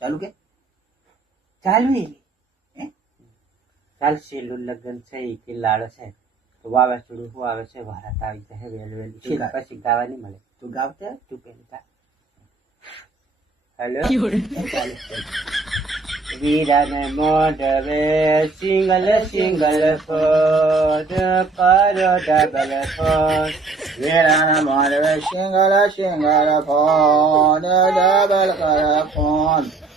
ચાલુ કે ચાલવી હે? ચાલ શીલું લગ્ન છે ઈ કે લાડો છે તો વાવાઝોડું શું આવે છે વરાત આવી જશે વહેલી વહેલી શું ગાય? પછી ગાવા નહીં મળે તું ગાવતે તું પેલી ગા હેલો ચાલુ વીરાન મોઢવે સિંગલ સિંગલ ફોડ કરો ડબલ ફોડ વેળાના મારવે સિંગલ સિંગલ ફોન ડબલ કર ફોન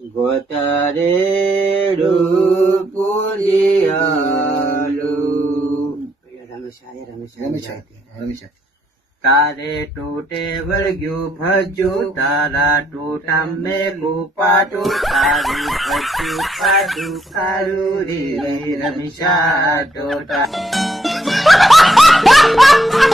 गोतरेडू पुरियालू। रमेश रमेश रमेश तारे टूटे वर्ग्यू भजू तारा टूटा में पाटो तारी भजू पाटू कालू रे टोटा।